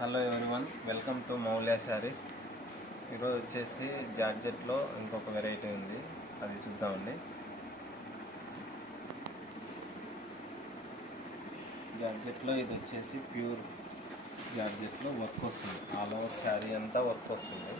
Hello everyone, welcome to Moulya శారీస్. ఈరోజు వచ్చేసి జార్జెట్లో ఇంకొక వెరైటీ ఉంది, అది చూద్దామండి. జార్జెట్లో ఇది వచ్చేసి ప్యూర్ జార్జెట్లో వర్క్ వస్తుంది. ఆల్ ఓవర్ శారీ అంతా వర్క్ వస్తుంది.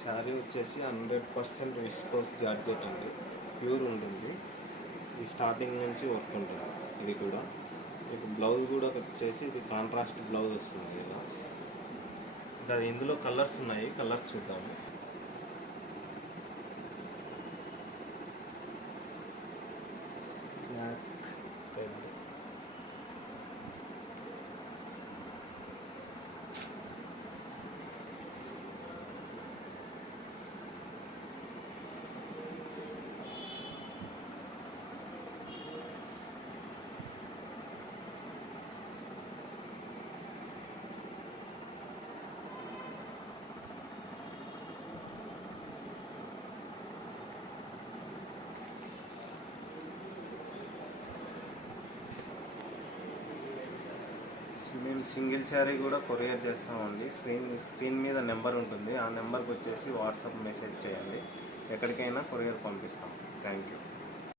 శారీ వచ్చేసి 100% విస్కోస్ జార్జెట్ అండి, ప్యూర్ ఉంటుంది. ఇది స్టార్టింగ్ నుంచి వర్క్ ఉంటుంది. ఇది కూడా మీకు బ్లౌజ్ కూడా వచ్చేసి ఇది కాంట్రాస్ట్ బ్లౌజ్ వస్తుంది. ఇలా ఇంకా ఇందులో కలర్స్ ఉన్నాయి, కలర్స్ చూద్దాము. బ్లాక్, రెడ్, మేము సింగిల్ శారీ కూడా కొరియర్ చేస్తామండి. స్క్రీన్ మీద నెంబర్ ఉంటుంది, ఆ నెంబర్కి వచ్చేసి వాట్సాప్ మెసేజ్ చేయండి. ఎక్కడికైనా కొరియర్ పంపిస్తాం. Thank you.